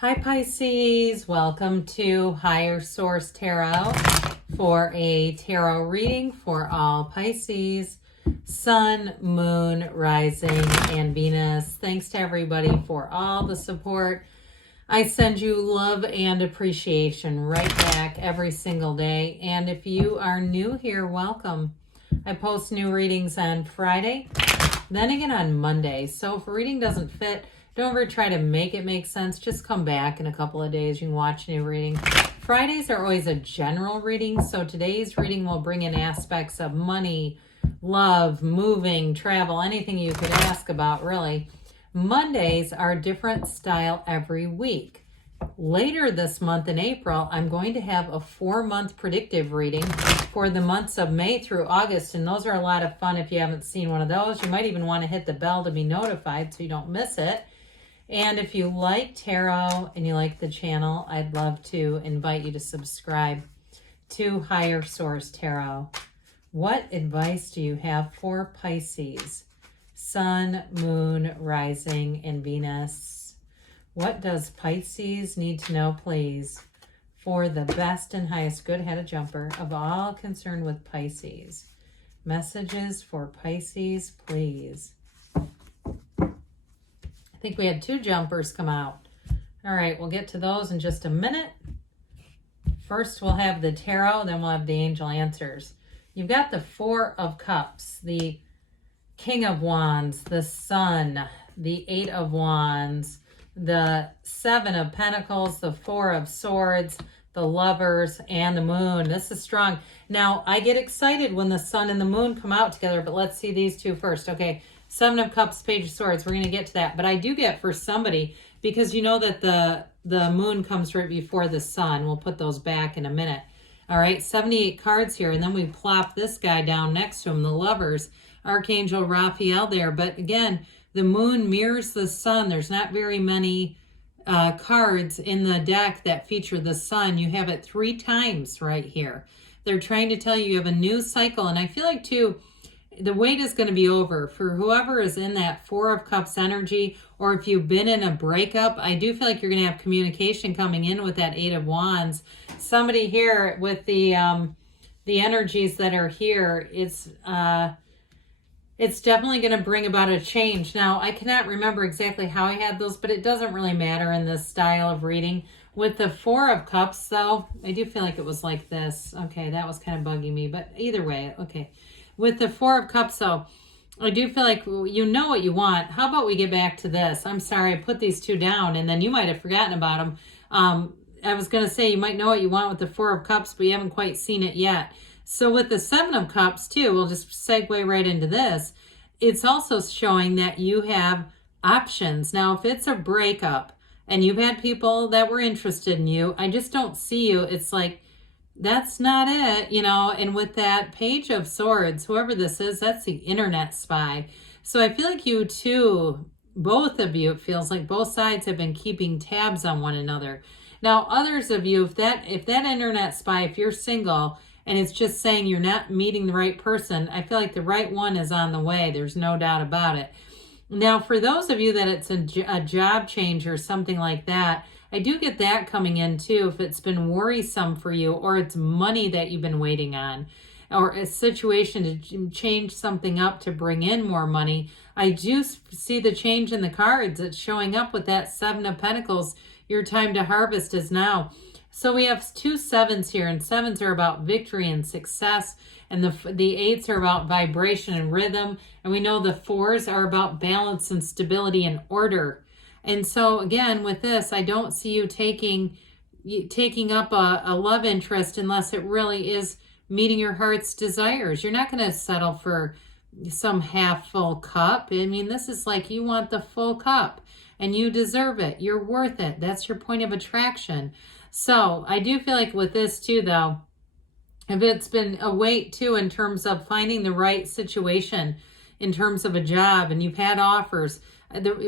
Hi Pisces, welcome to Higher Source Tarot for a tarot reading for all Pisces, Sun, Moon, Rising, and Venus. Thanks to everybody for all the support. I send you love and appreciation right back every single day. And if you are new here, welcome. I post new readings on Friday, then again on Monday. So if a reading doesn't fit, don't ever try to make it make sense. Just come back in a couple of days. You can watch a new reading. Fridays are always a general reading. So today's reading will bring in aspects of money, love, moving, travel, anything you could ask about, really. Mondays are a different style every week. Later this month in April, I'm going to have a 4-month predictive reading for the months of May through August. And those are a lot of fun if you haven't seen one of those. You might even want to hit the bell to be notified so you don't miss it. And if you like tarot and you like the channel, I'd love to invite you to subscribe to Higher Source Tarot. What advice do you have for Pisces? Sun, Moon, Rising, and Venus. What does Pisces need to know, please, for the best and highest good, had a jumper, of all concerned with Pisces? Messages for Pisces, please. I think we had 2 jumpers come out. All right, we'll get to those in just a minute. First, we'll have the tarot, then we'll have the angel answers. You've got the 4 of Cups, the King of Wands, the Sun, the 8 of Wands, the 7 of Pentacles, the 4 of Swords, the Lovers, and the Moon. This is strong. Now, I get excited when the Sun and the Moon come out together, but let's see these 2 first. Okay. 7 of Cups, Page of Swords. We're going to get to that. But I do get for somebody, because you know that the moon comes right before the sun. We'll put those back in a minute. All right, 78 cards here. And then we plop this guy down next to him, the Lovers, Archangel Raphael there. But again, the moon mirrors the sun. There's not very many cards in the deck that feature the sun. You have it 3 times right here. They're trying to tell you have a new cycle. And I feel like, too, the wait is going to be over for whoever is in that 4 of Cups energy, or if you've been in a breakup. I do feel like you're going to have communication coming in with that 8 of Wands. Somebody here with the energies that are here, it's definitely going to bring about a change. Now, I cannot remember exactly how I had those, but it doesn't really matter in this style of reading. With the 4 of Cups, though, I do feel like it was like this. Okay, that was kind of bugging me, but either way, okay. With the 4 of Cups, though, I do feel like you know what you want. How about we get back to this? I'm sorry, I put these 2 down, and then you might have forgotten about them. I was going to say you might know what you want with the 4 of Cups, but you haven't quite seen it yet. So with the 7 of Cups, too, we'll just segue right into this. It's also showing that you have options. Now, if it's a breakup and you've had people that were interested in you, I just don't see you. It's like, that's not it, you know. And with that Page of Swords, whoever this is, that's the internet spy. So I feel like you two, both of you, it feels like both sides have been keeping tabs on one another. Now, others of you, if that internet spy, if you're single and it's just saying you're not meeting the right person, I feel like the right one is on the way. There's no doubt about it. Now, for those of you that it's a job change or something like that, I do get that coming in too, if it's been worrisome for you, or it's money that you've been waiting on, or a situation to change something up to bring in more money. I do see the change in the cards. It's showing up with that 7 of Pentacles. Your time to harvest is now. So we have 2 7s here, and 7s are about victory and success, and the 8s are about vibration and rhythm, and we know the 4s are about balance and stability and order. And so, again, with this, I don't see you taking up a love interest unless it really is meeting your heart's desires. You're not going to settle for some half-full cup. I mean, this is like you want the full cup, and you deserve it. You're worth it. That's your point of attraction. So I do feel like with this, too, though, if it's been a wait, too, in terms of finding the right situation, in terms of a job, and you've had offers,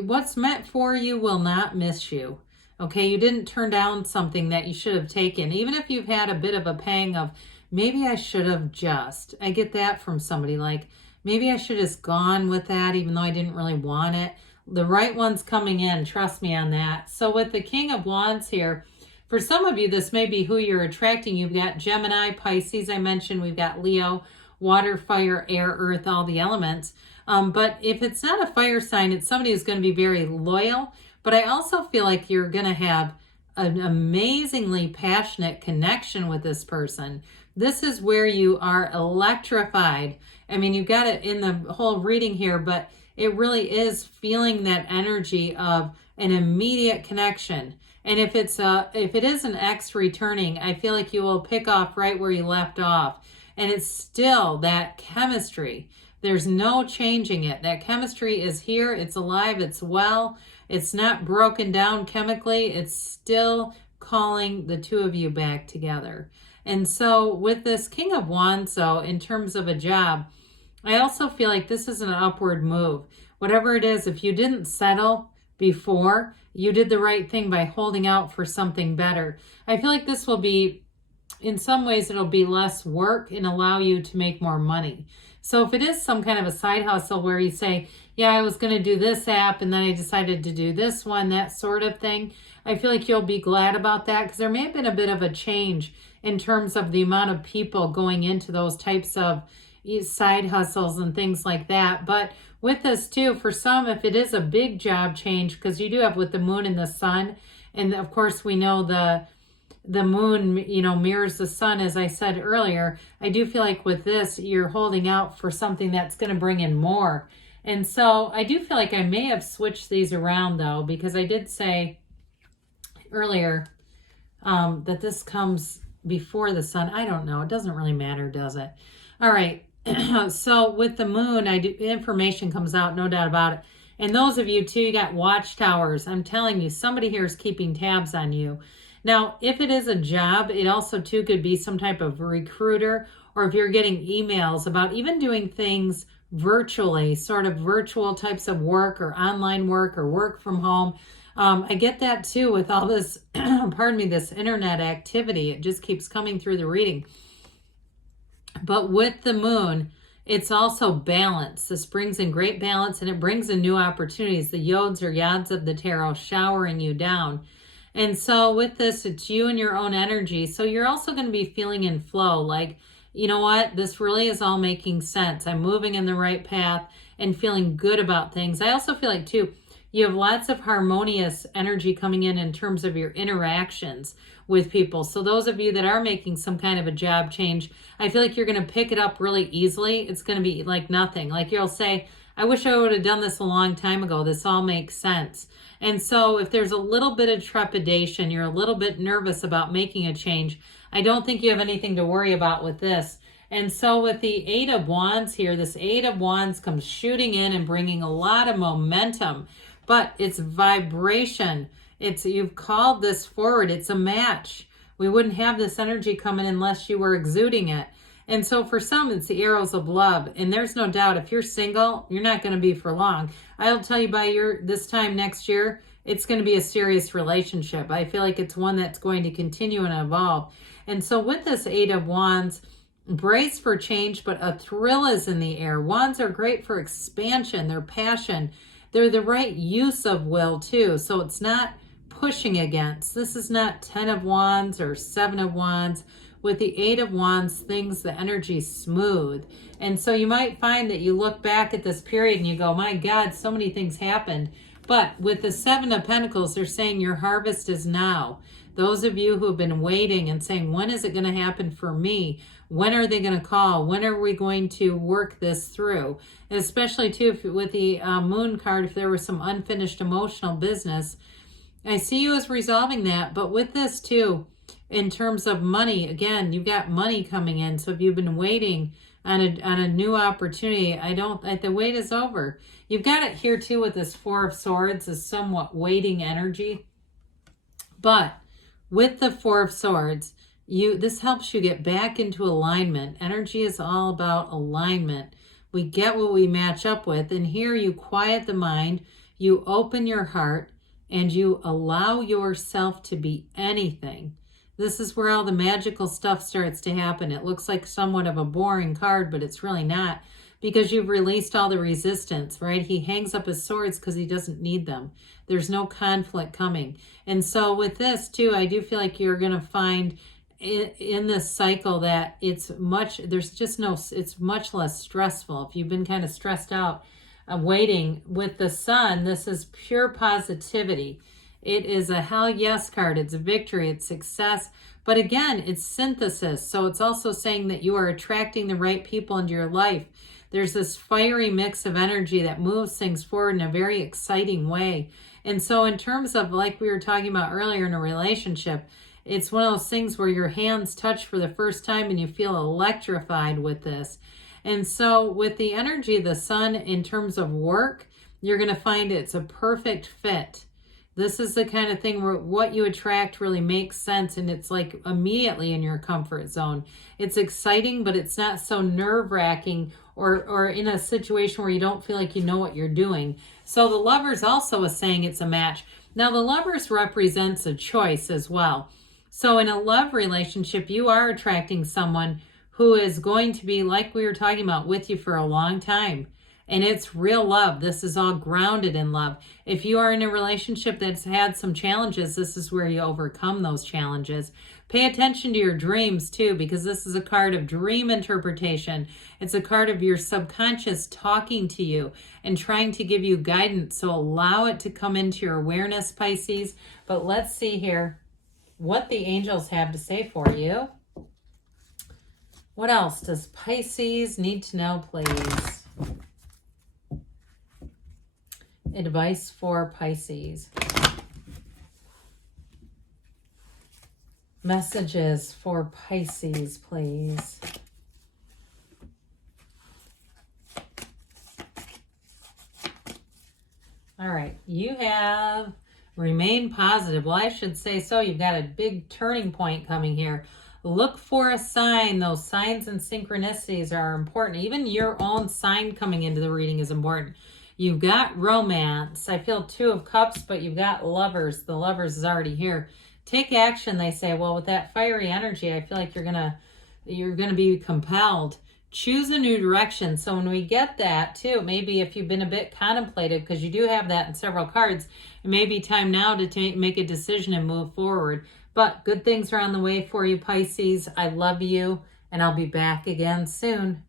what's meant for you will not miss you. Okay, you didn't turn down something that you should have taken. Even if you've had a bit of a pang of, maybe I should have just. I get that from somebody, like, maybe I should have just gone with that even though I didn't really want it. The right one's coming in. Trust me on that. So with the King of Wands here, for some of you, this may be who you're attracting. You've got Gemini, Pisces, I mentioned. We've got Leo, water, fire, air, earth, all the elements. But if it's not a fire sign, it's somebody who's going to be very loyal. But I also feel like you're going to have an amazingly passionate connection with this person. This is where you are electrified. I mean, you've got it in the whole reading here, but it really is feeling that energy of an immediate connection. And if it is an ex returning, I feel like you will pick off right where you left off. And it's still that chemistry. There's no changing it. That chemistry is here. It's alive. It's well. It's not broken down chemically. It's still calling the two of you back together. And so with this King of Wands, so in terms of a job, I also feel like this is an upward move. Whatever it is, if you didn't settle before, you did the right thing by holding out for something better. I feel like this will be, in some ways, it'll be less work and allow you to make more money. So if it is some kind of a side hustle where you say, yeah, I was going to do this app and then I decided to do this one, that sort of thing, I feel like you'll be glad about that, because there may have been a bit of a change in terms of the amount of people going into those types of side hustles and things like that. But with this too, for some, if it is a big job change, because you do have with the moon and the sun, and of course we know the moon, mirrors the sun, as I said earlier, I do feel like with this, you're holding out for something that's going to bring in more. And so I do feel like I may have switched these around though, because I did say earlier that this comes before the sun. I don't know. It doesn't really matter, does it? All right. So with the moon, information comes out, no doubt about it. And those of you too, you got watchtowers. I'm telling you, somebody here is keeping tabs on you. Now, if it is a job, it also too could be some type of recruiter, or if you're getting emails about even doing things virtually, sort of virtual types of work or online work or work from home. I get that too with all this, pardon me, this internet activity. It just keeps coming through the reading. But with the moon, it's also balance. This brings in great balance, and it brings in new opportunities. The yods or yads of the tarot showering you down. And so with this, it's you and your own energy. So you're also going to be feeling in flow, like, you know what, this really is all making sense. I'm moving in the right path and feeling good about things. I also feel like too, you have lots of harmonious energy coming in terms of your interactions with people. So those of you that are making some kind of a job change, I feel like you're going to pick it up really easily. It's going to be like nothing. Like you'll say, I wish I would have done this a long time ago. This all makes sense. And so if there's a little bit of trepidation, you're a little bit nervous about making a change, I don't think you have anything to worry about with this. And so with the Eight of Wands here, this Eight of Wands comes shooting in and bringing a lot of momentum, but it's vibration. You've called this forward. It's a match. We wouldn't have this energy coming unless you were exuding it. And so for some, it's the arrows of love. And there's no doubt, if you're single, you're not going to be for long. I'll tell you by this time next year, it's going to be a serious relationship. I feel like it's one that's going to continue and evolve. And so with this Eight of Wands, brace for change, but a thrill is in the air. Wands are great for expansion. They're passion. They're the right use of will too. So it's not pushing against. This is not 10 of Wands or 7 of Wands. With the Eight of Wands, the energy's smooth. And so you might find that you look back at this period and you go, my God, so many things happened. But with the Seven of Pentacles, they're saying your harvest is now. Those of you who have been waiting and saying, when is it going to happen for me? When are they going to call? When are we going to work this through? And especially too, with the Moon card, if there was some unfinished emotional business, I see you as resolving that. But with this too, in terms of money, again, you've got money coming in. So if you've been waiting on a new opportunity, the wait is over. You've got it here too with this Four of Swords, this somewhat waiting energy. But with the Four of Swords, this helps you get back into alignment. Energy is all about alignment. We get what we match up with. And here you quiet the mind, you open your heart, and you allow yourself to be anything. This is where all the magical stuff starts to happen. It looks like somewhat of a boring card, but it's really not. because you've released all the resistance, right? He hangs up his swords because he doesn't need them. There's no conflict coming. And so with this too, I do feel like you're going to find in this cycle that it's much less stressful. If you've been kind of stressed out, waiting with the Sun, this is pure positivity. It is a hell yes card. It's victory. It's success. But again, it's synthesis. So it's also saying that you are attracting the right people into your life. There's this fiery mix of energy that moves things forward in a very exciting way. And so in terms of, like we were talking about earlier in a relationship, it's one of those things where your hands touch for the first time and you feel electrified with this. And so with the energy of the Sun in terms of work, you're going to find it's a perfect fit. This is the kind of thing where what you attract really makes sense, and it's like immediately in your comfort zone. It's exciting, but it's not so nerve-wracking or in a situation where you don't feel like you know what you're doing. So the Lovers also is saying it's a match. Now the Lovers represents a choice as well. So in a love relationship, you are attracting someone who is going to be, like we were talking about, with you for a long time. And it's real love. This is all grounded in love. If you are in a relationship that's had some challenges, this is where you overcome those challenges. Pay attention to your dreams too, because this is a card of dream interpretation. It's a card of your subconscious talking to you and trying to give you guidance. So allow it to come into your awareness, Pisces. But let's see here what the angels have to say for you. What else does Pisces need to know, please? Advice for Pisces. Messages for Pisces, please. All right, you have remain positive. Well, I should say so. You've got a big turning point coming here. Look for a sign. Those signs and synchronicities are important. Even your own sign coming into the reading is important. You've got romance. I feel 2 of Cups, but you've got Lovers. The Lovers is already here. Take action, they say. Well, with that fiery energy, I feel like you're gonna be compelled. Choose a new direction. So when we get that too, maybe if you've been a bit contemplative, because you do have that in several cards, it may be time now to make a decision and move forward. But good things are on the way for you, Pisces. I love you, and I'll be back again soon.